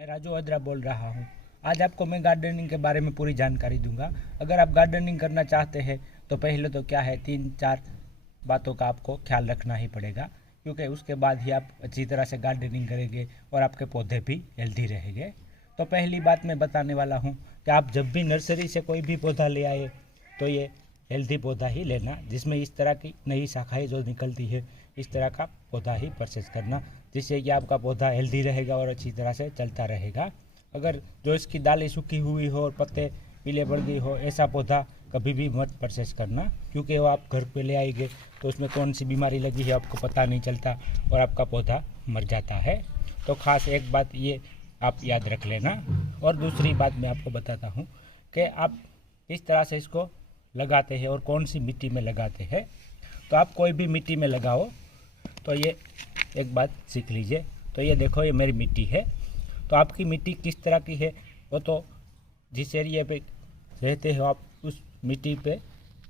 मैं राजू अदरा बोल रहा हूँ। आज आपको मैं गार्डनिंग के बारे में पूरी जानकारी दूंगा। अगर आप गार्डनिंग करना चाहते हैं तो पहले तो क्या है, 3-4 बातों का आपको ख्याल रखना ही पड़ेगा, क्योंकि उसके बाद ही आप अच्छी तरह से गार्डनिंग करेंगे और आपके पौधे भी हेल्दी रहेंगे। तो पहली बात मैं बताने वाला हूँ कि आप जब भी नर्सरी से कोई भी पौधा ले आए तो ये हेल्दी पौधा ही लेना, जिसमें इस तरह की नई शाखाएँ जो निकलती है इस तरह का पौधा ही परचेज करना, जिससे कि आपका पौधा हेल्दी रहेगा और अच्छी तरह से चलता रहेगा। अगर जो इसकी डाली सूखी हुई हो और पत्ते पीले पड़ गई हो, ऐसा पौधा कभी भी मत परचेज करना, क्योंकि वो आप घर पे ले आएंगे तो उसमें कौन सी बीमारी लगी है आपको पता नहीं चलता और आपका पौधा मर जाता है। तो ख़ास एक बात ये आप याद रख लेना। और दूसरी बात मैं आपको बताता हूँ कि आप किस तरह से इसको लगाते हैं और कौन सी मिट्टी में लगाते हैं। तो आप कोई भी मिट्टी में लगाओ तो ये एक बात सीख लीजिए। तो ये देखो, ये मेरी मिट्टी है। तो आपकी मिट्टी किस तरह की है वो तो जिस एरिया पे रहते हो आप उस मिट्टी पे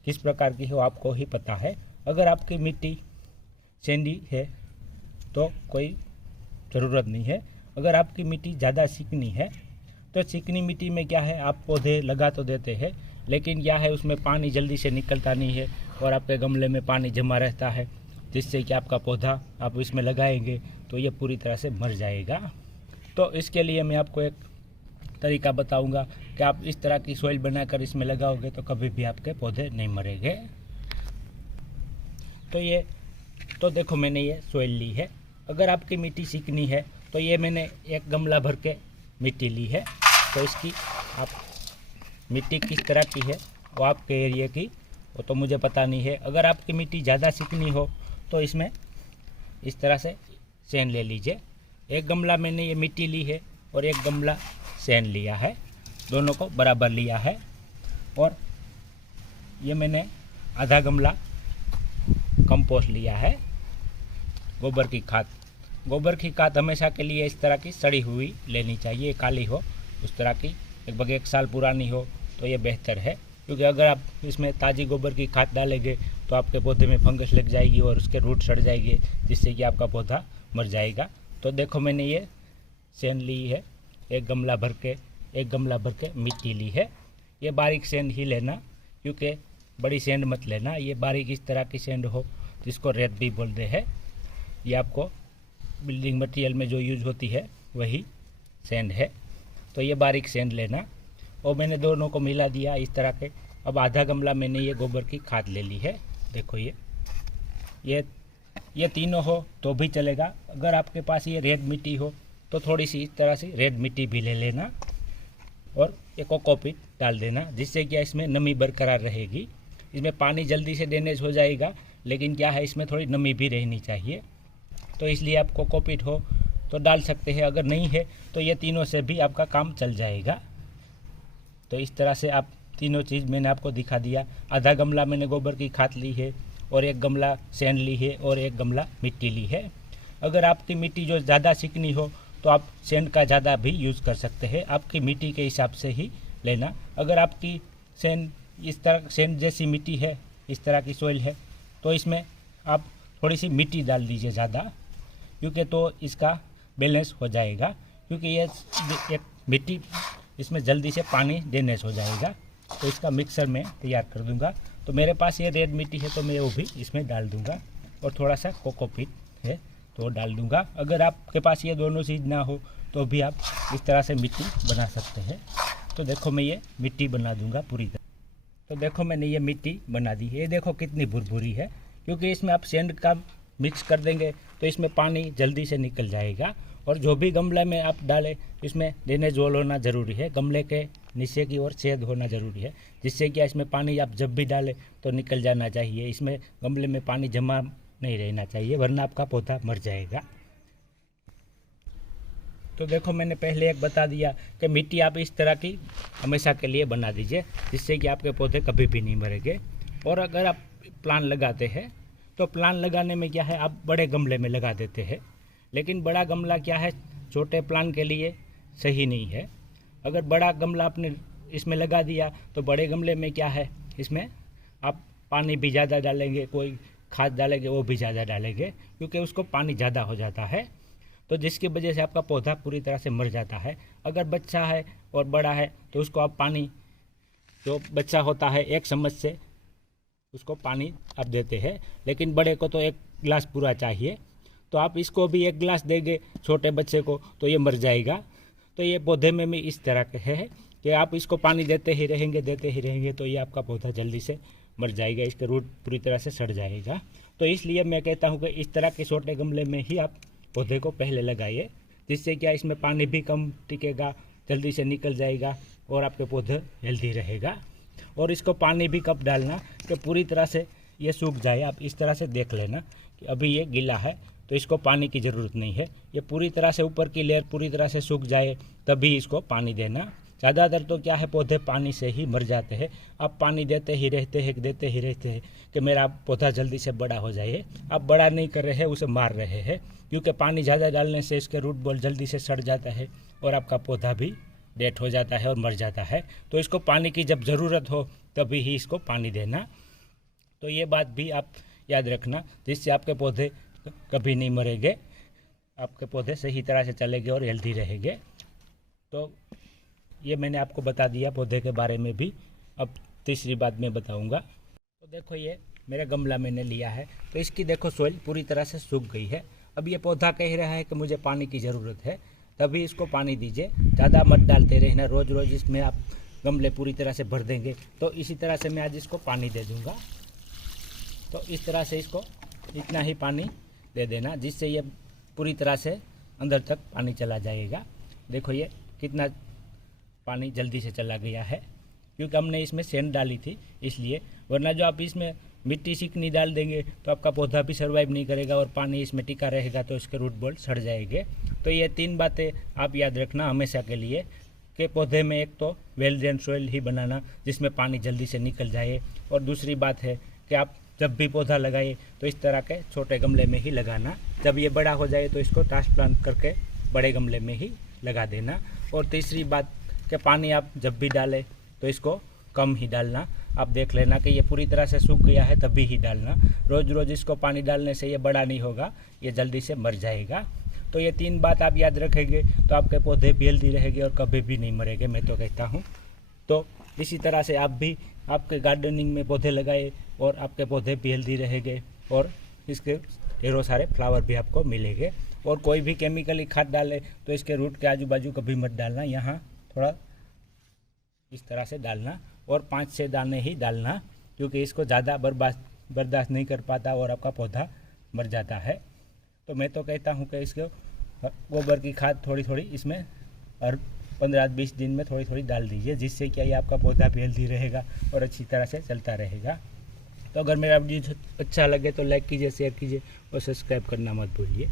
किस प्रकार की हो आपको ही पता है। अगर आपकी मिट्टी सैंडी है तो कोई ज़रूरत नहीं है। अगर आपकी मिट्टी ज़्यादा चिकनी है तो चिकनी मिट्टी में क्या है, आप पौधे लगा तो देते हैं लेकिन क्या है, उसमें पानी जल्दी से निकलता नहीं है और आपके गमले में पानी जमा रहता है, जिससे कि आपका पौधा आप इसमें लगाएंगे तो ये पूरी तरह से मर जाएगा। तो इसके लिए मैं आपको एक तरीका बताऊंगा कि आप इस तरह की सॉइल बनाकर इसमें लगाओगे तो कभी भी आपके पौधे नहीं मरेंगे। तो देखो, मैंने ये सॉइल ली है। अगर आपकी मिट्टी चिकनी है तो ये मैंने एक गमला भर के मिट्टी ली है। तो इसकी आप मिट्टी किस तरह की है वो आपके एरिया की वो तो मुझे पता नहीं है। अगर आपकी मिट्टी ज़्यादा चिकनी हो तो इसमें इस तरह से सैंड ले लीजिए। एक गमला मैंने ये मिट्टी ली है और एक गमला सैंड लिया है, दोनों को बराबर लिया है। और ये मैंने आधा गमला कंपोस्ट लिया है, गोबर की खाद। गोबर की खाद हमेशा के लिए इस तरह की सड़ी हुई लेनी चाहिए, काली हो उस तरह की, लगभग 1 साल पुरानी हो तो ये बेहतर है। क्योंकि अगर आप इसमें ताज़ी गोबर की खाद डालेंगे तो आपके पौधे में फंगस लग जाएगी और उसके रूट सड़ जाएंगे, जिससे कि आपका पौधा मर जाएगा। तो देखो, मैंने ये सेंध ली है, एक गमला भर के मिट्टी ली है। ये बारीक सेंध ही लेना, क्योंकि बड़ी सेंध मत लेना। ये बारीक इस तरह की सेंध हो जिसको रेत भी बोलते हैं। ये आपको बिल्डिंग मटेरियल में जो यूज होती है वही सेंध है। तो ये बारीक सेंध लेना और मैंने दोनों को मिला दिया इस तरह के। अब आधा गमला मैंने ये गोबर की खाद ले ली है। देखो, ये तीनों हो तो भी चलेगा। अगर आपके पास ये रेड मिट्टी हो तो थोड़ी सी इस तरह से रेड मिट्टी भी ले लेना और एक कोकोपीट डाल देना, जिससे क्या इसमें नमी बरकरार रहेगी। इसमें पानी जल्दी से ड्रेनेज हो जाएगा, लेकिन क्या है, इसमें थोड़ी नमी भी रहनी चाहिए। तो इसलिए आप कोकोपीट हो तो डाल सकते हैं, अगर नहीं है तो ये तीनों से भी आपका काम चल जाएगा। तो इस तरह से आप तीनों चीज़ मैंने आपको दिखा दिया। आधा गमला मैंने गोबर की खाद ली है और एक गमला सैंड ली है और एक गमला मिट्टी ली है। अगर आपकी मिट्टी जो ज़्यादा चिकनी हो तो आप सैंड का ज़्यादा भी यूज़ कर सकते हैं, आपकी मिट्टी के हिसाब से ही लेना। अगर आपकी सैंड इस तरह सैंड जैसी मिट्टी है, इस तरह की सॉइल है, तो इसमें आप थोड़ी सी मिट्टी डाल दीजिए ज़्यादा, क्योंकि तो इसका बैलेंस हो जाएगा। क्योंकि ये एक मिट्टी इसमें जल्दी से पानी ड्रेनेज हो जाएगा। तो इसका मिक्सर में तैयार कर दूंगा। तो मेरे पास ये रेड मिट्टी है तो मैं वो भी इसमें डाल दूंगा और थोड़ा सा कोकोपीट है तो डाल दूंगा। अगर आपके पास ये दोनों चीज़ ना हो तो भी आप इस तरह से मिट्टी बना सकते हैं। तो देखो, मैं ये मिट्टी बना दूंगा पूरी तरह। तो देखो, मैंने ये मिट्टी बना दी है। ये देखो कितनी भुरभुरी है, क्योंकि इसमें आप सैंड का मिक्स कर देंगे तो इसमें पानी जल्दी से निकल जाएगा। और जो भी गमले में आप डालें इसमें ड्रेनेज होल होना ज़रूरी है, गमले के नीचे की ओर छेद होना ज़रूरी है, जिससे कि इसमें पानी आप जब भी डालें तो निकल जाना चाहिए। इसमें गमले में पानी जमा नहीं रहना चाहिए, वरना आपका पौधा मर जाएगा। तो देखो, मैंने पहले एक बता दिया कि मिट्टी आप इस तरह की हमेशा के लिए बना दीजिए, जिससे कि आपके पौधे कभी भी नहीं मरेंगे। और अगर आप प्लांट लगाते हैं तो प्लांट लगाने में क्या है, आप बड़े गमले में लगा देते हैं, लेकिन बड़ा गमला क्या है, छोटे प्लांट के लिए सही नहीं है। अगर बड़ा गमला आपने इसमें लगा दिया तो बड़े गमले में क्या है, इसमें आप पानी भी ज़्यादा डालेंगे, कोई खाद डालेंगे वो भी ज़्यादा डालेंगे, क्योंकि उसको पानी ज़्यादा हो जाता है। तो जिसकी वजह से आपका पौधा पूरी तरह से मर जाता है। अगर बच्चा है और बड़ा है तो उसको आप पानी, जो बच्चा होता है 1 चम्मच से उसको पानी आप देते हैं, लेकिन बड़े को तो 1 गिलास पूरा चाहिए। तो आप इसको भी 1 गिलास देंगे छोटे बच्चे को तो ये मर जाएगा। तो ये पौधे में भी इस तरह के है कि आप इसको पानी देते ही रहेंगे तो ये आपका पौधा जल्दी से मर जाएगा, इसके रूट पूरी तरह से सड़ जाएगा। तो इसलिए मैं कहता हूँ कि इस तरह के छोटे गमले में ही आप पौधे को पहले लगाइए, जिससे क्या इसमें पानी भी कम टिकेगा, जल्दी से निकल जाएगा और आपके पौधे हेल्दी रहेगा। और इसको पानी भी कब डालना कि पूरी तरह से ये सूख जाए। आप इस तरह से देख लेना कि अभी ये गीला है तो इसको पानी की ज़रूरत नहीं है। ये पूरी तरह से ऊपर की लेयर पूरी तरह से सूख जाए तभी इसको पानी देना। ज़्यादातर तो क्या है, पौधे पानी से ही मर जाते हैं। आप पानी देते ही रहते हैं कि मेरा पौधा जल्दी से बड़ा हो जाए। आप बड़ा नहीं कर रहे हैं, उसे मार रहे हैं, क्योंकि पानी ज़्यादा डालने से इसके रूट बॉल जल्दी से सड़ जाता है और आपका पौधा भी डेड हो जाता है और मर जाता है। तो इसको पानी की जब ज़रूरत हो तभी ही इसको पानी देना। तो ये बात भी आप याद रखना, जिससे आपके पौधे कभी नहीं मरेंगे, आपके पौधे सही तरह से चलेंगे और हेल्दी रहेंगे। तो ये मैंने आपको बता दिया पौधे के बारे में भी। अब तीसरी बात मैं बताऊंगा। तो देखो, ये मेरा गमला मैंने लिया है, तो इसकी देखो सॉइल पूरी तरह से सूख गई है। अब ये पौधा कह रहा है कि मुझे पानी की ज़रूरत है, तभी इसको पानी दीजिए। ज़्यादा मत डालते रहना, रोज़ रोज़ इसमें आप गमले पूरी तरह से भर देंगे। तो इसी तरह से मैं आज इसको पानी दे दूँगा। तो इस तरह से इसको इतना ही पानी दे देना, जिससे ये पूरी तरह से अंदर तक पानी चला जाएगा। देखो ये कितना पानी जल्दी से चला गया है, क्योंकि हमने इसमें सेंड डाली थी इसलिए। वरना जो आप इसमें मिट्टी चिकनी डाल देंगे तो आपका पौधा भी सर्वाइव नहीं करेगा और पानी इसमें टिका रहेगा तो इसके रूट बॉल सड़ जाएंगे। तो ये 3 बातें आप याद रखना हमेशा के लिए कि पौधे में एक तो वेल ड्रेन सॉइल ही बनाना जिसमें पानी जल्दी से निकल जाए, और दूसरी बात है कि आप जब भी पौधा लगाए तो इस तरह के छोटे गमले में ही लगाना। जब ये बड़ा हो जाए तो इसको ट्रांसप्लांट करके बड़े गमले में ही लगा देना। और तीसरी बात कि पानी आप जब भी डालें तो इसको कम ही डालना। आप देख लेना कि ये पूरी तरह से सूख गया है तभी ही डालना। रोज़ रोज़ इसको पानी डालने से ये बड़ा नहीं होगा, ये जल्दी से मर जाएगा। तो ये 3 बात आप याद रखेंगे तो आपके पौधे भी हेल्दी रहेंगे और कभी भी नहीं मरेंगे, मैं तो कहता हूँ। तो इसी तरह से आप भी आपके गार्डनिंग में पौधे लगाए और आपके पौधे भी हेल्दी रहेंगे और इसके ढेरों सारे फ्लावर भी आपको मिलेंगे। और कोई भी केमिकली खाद डाले तो इसके रूट के आजू बाजू कभी मत डालना, यहाँ थोड़ा इस तरह से डालना और 5-6 दाने ही डालना, क्योंकि इसको ज़्यादा बर्दाश्त नहीं कर पाता और आपका पौधा मर जाता है। तो मैं तो कहता हूँ कि इसको गोबर की खाद थोड़ी थोड़ी इसमें हर 15-20 दिन में थोड़ी थोड़ी डाल दीजिए, जिससे क्या ये आपका पौधा भी हेल्दी रहेगा और अच्छी तरह से चलता रहेगा। तो अगर मेरा वीडियो अच्छा लगे तो लाइक कीजिए, शेयर कीजिए और सब्सक्राइब करना मत भूलिए।